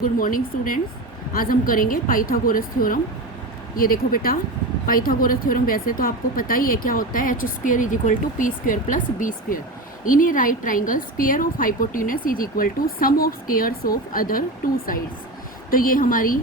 Good morning students. आज हम करेंगे पाइथागोरस थ्योरम। ये देखो बेटा, पाइथागोरस थ्योरम वैसे तो आपको पता ही है क्या होता है। h square is equal to p square plus b square in a right triangle square of hypotenuse is equal to sum of squares of other two sides. तो ये हमारी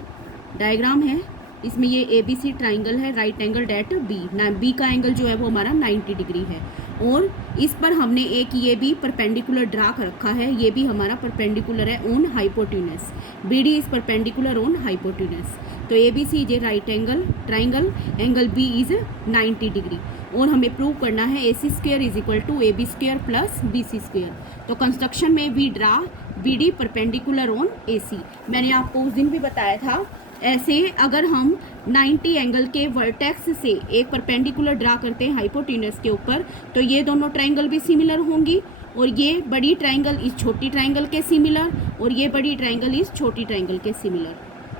डायग्राम है। इसमें ये ए बी सी ट्राइंगल है, right angle at B ना B का angle जो है वो हमारा 90 डिग्री है और इस पर हमने एक ये भी परपेंडिकुलर ड्रा कर रखा है। ये भी हमारा परपेंडिकुलर है on hypotenuse. B D is perpendicular on hypotenuse. तो A B C is a right angle triangle, angle B is 90 degree और हमें प्रूव करना है A C square is equal to A B square plus B C square. तो construction में we draw B D perpendicular on A C. मैंने आपको उस दिन भी बताया था, ऐसे अगर हम 90 एंगल के वर्टेक्स से एक परपेंडिकुलर ड्रा करते हैं हाइपोटेन्यूस के ऊपर, तो ये दोनों ट्राइंगल भी सिमिलर होंगी और ये बड़ी ट्राइंगल इस छोटी ट्राइंगल के सिमिलर और ये बड़ी ट्राइंगल इस छोटी ट्राइंगल के सिमिलर।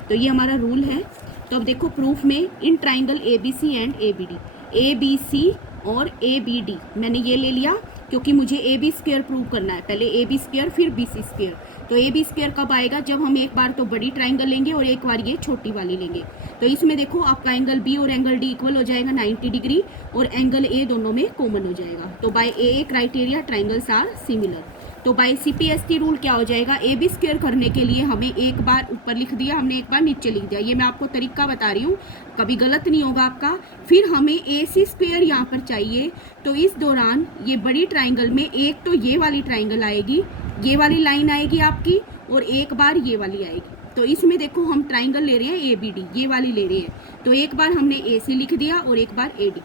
तो ये हमारा रूल है। तो अब देखो प्रूफ में in triangle A B C and A B D, A B C और ए बी डी मैंने ये ले लिया क्योंकि मुझे ए बी स्क्वेयर प्रूव करना है। पहले ए बी स्क्वेयर फिर बी सी स्क्वेयर। तो ए बी स्क्वेयर कब आएगा? जब हम एक बार तो बड़ी ट्राइंगल लेंगे और एक बार ये छोटी वाली लेंगे। तो इसमें देखो आपका एंगल बी और एंगल डी इक्वल हो जाएगा 90 डिग्री और एंगल ए दोनों में कॉमन हो जाएगा। तो by A criteria triangles are similar. तो बाय CPST रूल क्या हो जाएगा? ए बी स्क्वेयर करने के लिए हमें एक बार ऊपर लिख दिया, हमने एक बार नीचे लिख दिया। ये मैं आपको तरीका बता रही हूँ, कभी गलत नहीं होगा आपका। फिर हमें ए सी स्क्वेयर यहाँ पर चाहिए। तो इस दौरान ये बड़ी ट्राइंगल में एक तो ये वाली ट्राइंगल आएगी, ये वाली लाइन आएगी आपकी और एक बार ये वाली आएगी। तो इसमें देखो हम ट्राइंगल ले रहे हैं ए बी डी, ये वाली ले रहे हैं। तो एक बार हमने ए सी लिख दिया और एक बार A D.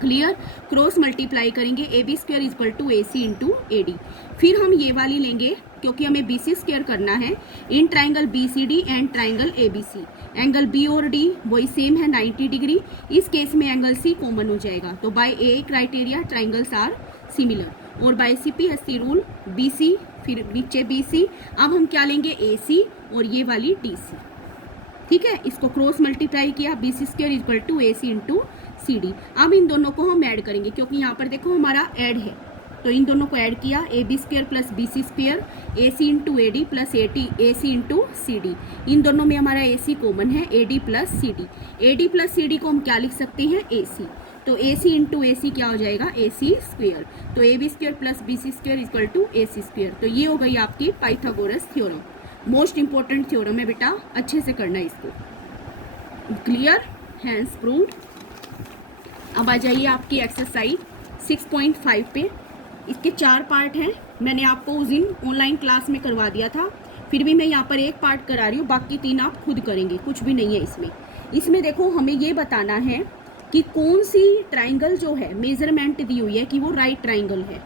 Clear? Cross multiply करेंगे A B square is equal to A C into A D. फिर हम ये वाली लेंगे क्योंकि हमें बी सी स्क्वेयर करना है in triangle B C D and triangle A B C. Angle B और डी वही सेम है 90 डिग्री। इस केस में एंगल सी कॉमन हो जाएगा। तो by A criteria triangles are similar और by CPST rule B C फिर नीचे बी सी। अब हम क्या लेंगे? ए सी और ये वाली डी सी। ठीक है, इसको क्रॉस मल्टीप्लाई किया, B C square equal to A C into C D. अब इन दोनों को हम ऐड करेंगे क्योंकि यहाँ पर देखो हमारा ऐड है। तो इन दोनों को ऐड किया, A B square plus B C square, A C into A D plus A C into C D. इन दोनों में हमारा ए सी कॉमन है, A D plus C D. A D plus C D को हम क्या लिख सकते हैं? ए सी। तो ए सी इंटू ए सी क्या हो जाएगा? A C square. तो A B square plus B C square equal to A C square. तो ये हो गई आपकी Pythagoras theorem. Most important theorem है बेटा, अच्छे से करना है इसको। क्लियर? Hence proved. अब आ जाइए आपकी एक्सरसाइज 6.5 पे। इसके 4 पार्ट हैं। मैंने आपको उस दिन ऑनलाइन क्लास में करवा दिया था, फिर भी मैं यहाँ पर एक पार्ट करा रही हूँ, बाकी 3 आप खुद करेंगे, कुछ भी नहीं है इसमें। इसमें देखो हमें ये बताना है कि कौन सी ट्राइंगल जो है मेजरमेंट दी हुई है कि वो राइट ट्राइंगल है।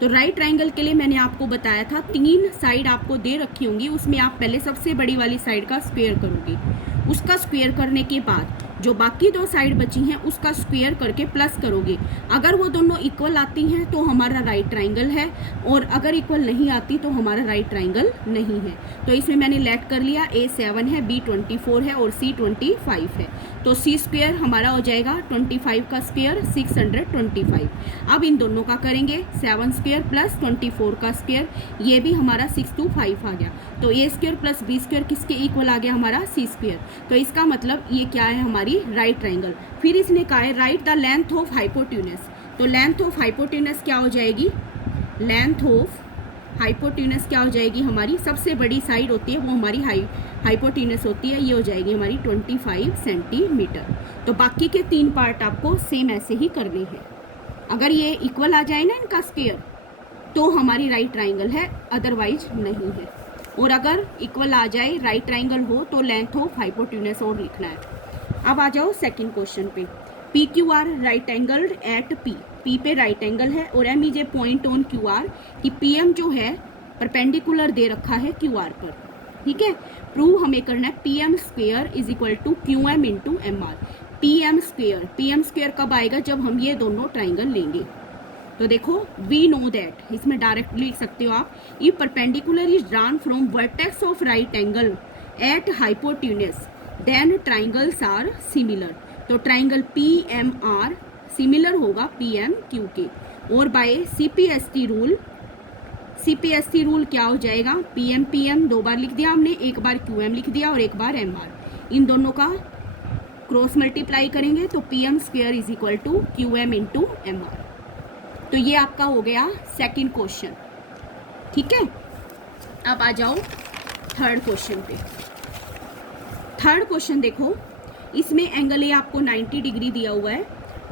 तो राइट ट्राइंगल के लिए मैंने आपको बताया था 3 साइड आपको दे रखी होंगी, उसमें आप पहले सबसे बड़ी वाली साइड का स्क्वायर करोगे। उसका स्क्वायर करने के बाद जो बाकी 2 साइड बची हैं उसका स्क्वायर करके प्लस करोगे। अगर वो दोनों इक्वल आती हैं तो हमारा राइट ट्राइंगल है और अगर इक्वल नहीं आती तो हमारा राइट ट्राइंगल नहीं है। तो इसमें मैंने लेट कर लिया, ए 7 है, बी 24 है और सी 25 है। तो सी स्क्वायर हमारा हो जाएगा 25 का स्क्वायर 625। अब इन दोनों का करेंगे 7 स्क्वायर प्लस 24 का स्क्वायर, ये भी हमारा 625 आ गया। तो ए स्क्वायर प्लस बी स्क्वायर किसके इक्वल आ गया? हमारा सी स्क्वायर। तो इसका मतलब ये क्या है? हमारी राइट ट्राइंगल। फिर इसने कहा है right the length of hypotenuse. तो लेंथ ऑफ हाइपोटेन्यूस क्या हो जाएगी? लेंथ ऑफ हाइपोटेन्यूस क्या हो जाएगी? हमारी सबसे बड़ी साइड होती है वो हमारी हाइपोटेन्यूस होती है, ये हो जाएगी हमारी 25 सेंटीमीटर। तो बाकी के 3 पार्ट आपको सेम ऐसे ही करने हैं। अगर ये इक्वल आ जाए ना इनका स्क्वायर तो हमारी राइट ट्राइंगल है, अदरवाइज नहीं है। और अगर इक्वल आ जाए राइट ट्राइंगल हो तो लेंथ ऑफ हाइपोटेन्यूस और लिखना है। अब आ जाओ सेकंड क्वेश्चन पे। P Q R right angled at P. P पे राइट एंगल है और M is a point on Q R कि पी एम जो है परपेंडिकुलर दे रखा है क्यू आर पर। ठीक है, प्रूव हमें करना है P M square is equal to Q M into M R. P M square कब आएगा? जब हम ये दोनों ट्राइंगल लेंगे। तो देखो वी नो दैट, इसमें डायरेक्ट लिख सकते हो आप, if perpendicular is drawn from vertex of right angle at hypotenuse then triangles are similar. तो triangle P M are similar होगा पी एम क्यू के। और by CPST rule CPST rule क्या हो जाएगा, PM 2 बार लिख दिया हमने, एक बार QM लिख दिया और एक बार MR। इन दोनों का क्रॉस मल्टीप्लाई करेंगे तो PM square is equal to QM into MR। तो ये आपका हो गया सेकंड क्वेश्चन। ठीक है, अब आ जाओ थर्ड क्वेश्चन पे। थर्ड क्वेश्चन देखो, इसमें एंगल ए आपको 90 डिग्री दिया हुआ है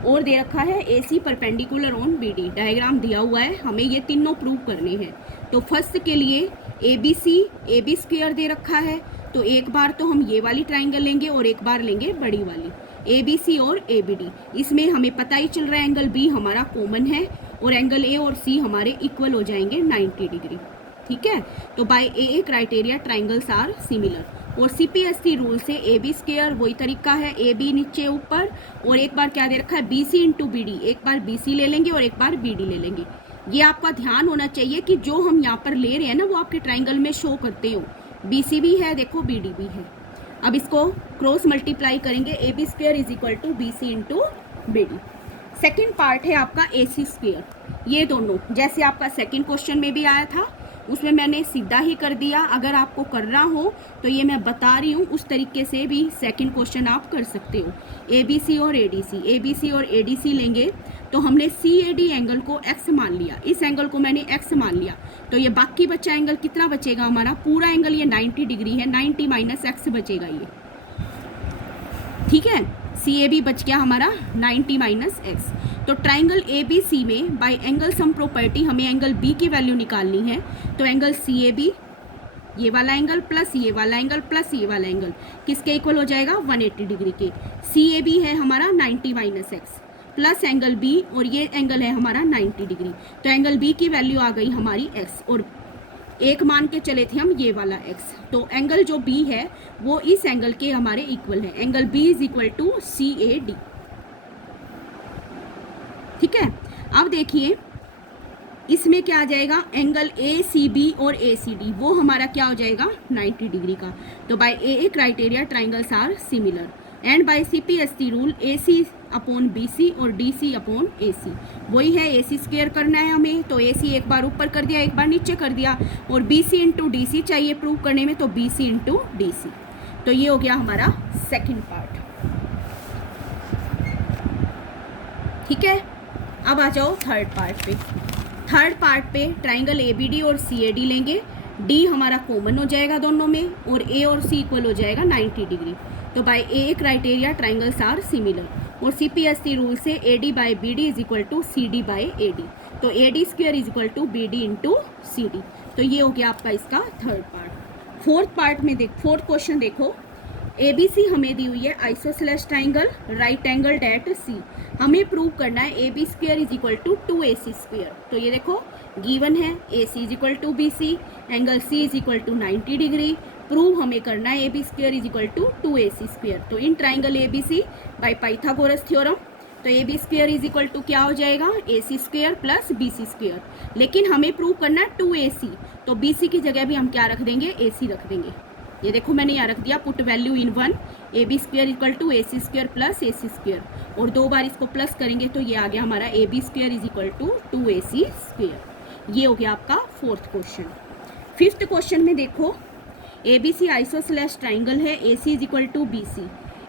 और दे रखा है AC perpendicular on BD। Diagram दिया हुआ है, हमें ये तीनों प्रूव करने हैं। तो फर्स्ट के लिए AB स्क्वायर दे रखा है, तो एक बार तो हम ये वाली ट्राइंगल लेंगे और एक बार लेंगे बड़ी वाली ABC और ABD। इसमें हमें पता ही चल रहा है एंगल B हमारा कॉमन है और एंगल A और C हमारे इक्वल हो जाएंगे 90 डिग्री। ठीक है, तो by AA criteria triangles are similar. और CPST रूल से AB स्क्वायर वही तरीका है, AB नीचे ऊपर और एक बार क्या दे रखा है BC इंटू BD। एक बार BC ले लेंगे और एक बार BD ले लेंगे। ये आपका ध्यान होना चाहिए कि जो हम यहाँ पर ले रहे हैं ना वो आपके ट्राइंगल में शो करते हो। BC भी है देखो, BD भी है। अब इसको क्रॉस मल्टीप्लाई करेंगे, AB square is equal to BC into BD। Second part है आपका AC स्क्वायर। ये दोनों जैसे आपका सेकेंड क्वेश्चन में भी आया था उसमें मैंने सीधा ही कर दिया। अगर आपको करना हो तो ये मैं बता रही हूँ, उस तरीके से भी सेकंड क्वेश्चन आप कर सकते हो। ABC और ADC लेंगे तो हमने CAD एंगल को x मान लिया, इस एंगल को मैंने x मान लिया, तो ये बाकी बचा एंगल कितना बचेगा हमारा, पूरा एंगल ये 90 डिग्री है, 90 माइनस x बचेगा ये। ठीक है, CAB बच गया हमारा 90 माइनस x। तो ट्राइंगल ABC में बाय एंगल सम प्रॉपर्टी हमें एंगल B की वैल्यू निकालनी है। तो एंगल CAB ये वाला एंगल प्लस ये वाला एंगल प्लस ये वाला एंगल किसके इक्वल हो जाएगा, 180 डिग्री के। CAB है हमारा 90 minus x plus angle B और ये एंगल है हमारा 90 डिग्री। तो एंगल B की वैल्यू आ गई हमारी x और एक मान के चले थे हम ये वाला x। तो एंगल जो B है वो इस एंगल के हमारे इक्वल है। Angle B is equal to CAD। ठीक है, अब देखिए इसमें क्या आ जाएगा, एंगल ACB और ACD वो हमारा क्या हो जाएगा 90 डिग्री का। तो by AA criteria triangles are similar and by CPST rule AC upon BC और DC अपॉन AC वही है। AC स्क्वायर करना है हमें, तो AC एक बार ऊपर कर दिया एक बार नीचे कर दिया, और BC इंटू DC चाहिए प्रूव करने में, तो BC इंटू DC। तो ये हो गया हमारा सेकेंड पार्ट। ठीक है, अब आ जाओ थर्ड पार्ट पे। थर्ड पार्ट पे ट्राइंगल ABD और CAD लेंगे, D हमारा कॉमन हो जाएगा दोनों में और A और C इक्वल हो जाएगा 90 डिग्री। तो by AA criteria triangles are similar और CPST रूल से AD by BD is equal to CD by AD। तो AD square is equal to BD into CD। तो ये हो गया आपका इसका थर्ड पार्ट। फोर्थ पार्ट में फोर्थ क्वेश्चन देखो, ABC हमें दी हुई है isosceles triangle right angle at C। हमें प्रूव करना है AB square is equal to 2AC square. तो ये देखो गिवन है AC is equal to BC, angle C is equal to 90 degree. Prove हमें करना है AB square is equal to 2AC square. तो in triangle ABC by Pythagoras theorem, तो AB square is equal to क्या हो जाएगा, AC square plus BC square. लेकिन हमें प्रूव करना है 2AC, तो BC की जगह भी हम क्या रख देंगे, AC रख देंगे। ये देखो मैंने यहाँ रख दिया put value in 1, AB square equal to AC square plus AC square, और दो बार इसको प्लस करेंगे तो ये आ गया हमारा AB square is equal to 2AC square. ये हो गया आपका फोर्थ क्वेश्चन। फिफ्थ क्वेश्चन में देखो ABC आइसोसेलेस ट्राइंगल है, AC is equal to BC,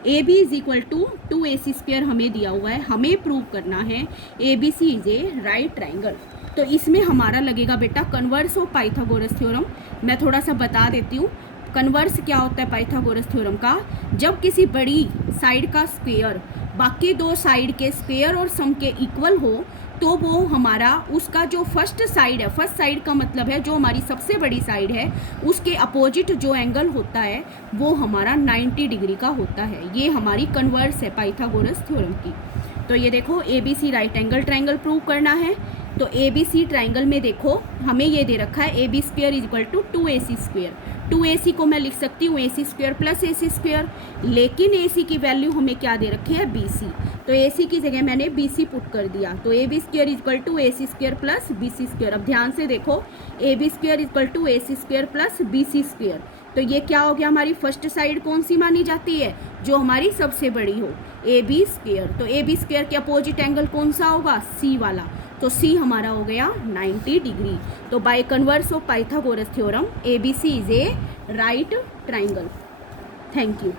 AB is equal to 2AC square हमें दिया हुआ है। हमें प्रूव करना है ABC is a right triangle. तो इसमें हमारा लगेगा बेटा कन्वर्स ऑफ पाइथागोरस थ्योरम। मैं थोड़ा सा बता देती हूँ कन्वर्स क्या होता है पाइथागोरस थ्योरम का। जब किसी बड़ी साइड का स्क्वायर बाकी दो साइड के स्क्वायर और सम के इक्वल हो तो वो हमारा उसका जो फर्स्ट साइड है, फर्स्ट साइड का मतलब है जो हमारी सबसे बड़ी साइड है, उसके अपोजिट जो एंगल होता है वो हमारा 90 डिग्री का होता है। ये हमारी कन्वर्स है पाइथागोरस थ्योरम की। तो ये देखो ABC right angle triangle prove करना है। तो ABC ट्राइंगल में देखो हमें ये दे रखा है AB square is equal to 2AC square. 2AC को मैं लिख सकती हूँ AC square plus AC square, लेकिन AC की वैल्यू हमें क्या दे रखी है, BC। तो AC की जगह मैंने BC पुट कर दिया। तो AB square is equal to AC square plus BC square. अब ध्यान से देखो AB square is equal to AC square plus BC square. तो ये क्या हो गया, हमारी फर्स्ट साइड कौन सी मानी जाती है, जो हमारी सबसे बड़ी हो, AB स्क्वायर। तो AB स्क्वायर के अपोजिट एंगल कौन सा होगा, C वाला। तो सी हमारा हो गया 90 डिग्री। तो by converse of Pythagoras theorem ABC is a right triangle. Thank you.